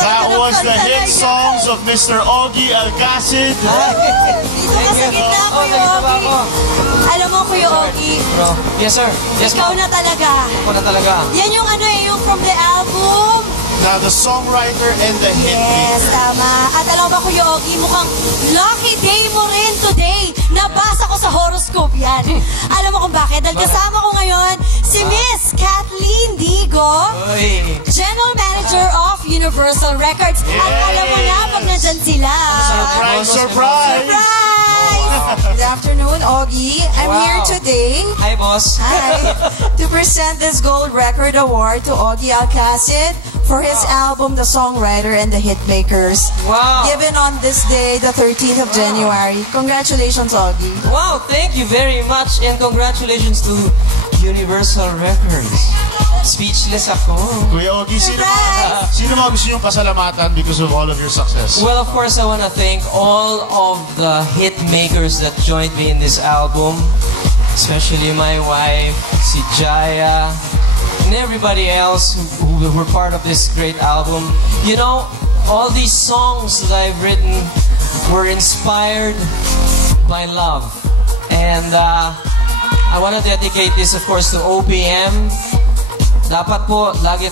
That was the hit songs of Mr. Ogie Alcacid. Dito ka sa gitna, Kuya Ogie. Alam mo, Kuya Ogie. Yes, sir. Yes, ikaw na talaga. Ako na talaga. Yan yung ano yung from the album. Now, the songwriter and the hit Yes, tama. At alam mo ba, Kuya Ogie, mukhang lucky day mo rin today. Nabasa ko sa horoscope yan. Alam mo kung bakit? Dahil kasama ko ngayon si Miss Kathleen Digo, General Manager of Universal Records. At alam mo na pag nandyan sila. Surprise! Surprise! Good afternoon, Ogie. I'm here today. Hi, boss. Hi. To present this Gold Record Award to Ogie Alcacid for his album, The Songwriter and the Hitmakers. Wow. Given on this day, the 13th of January. Congratulations, Ogie. Wow, thank you very much and congratulations to Universal Records. Speechless ako. Kuya Ogie, sino mga gusto niyong pasalamatan because of all of your success? Well, of course, I want to thank all of the hit makers that joined me in this album, especially my wife, si Jaya, and everybody else who were part of this great album. You know, all these songs that I've written were inspired by love. And I want to dedicate this, of course, to OPM. Dapat po, lagi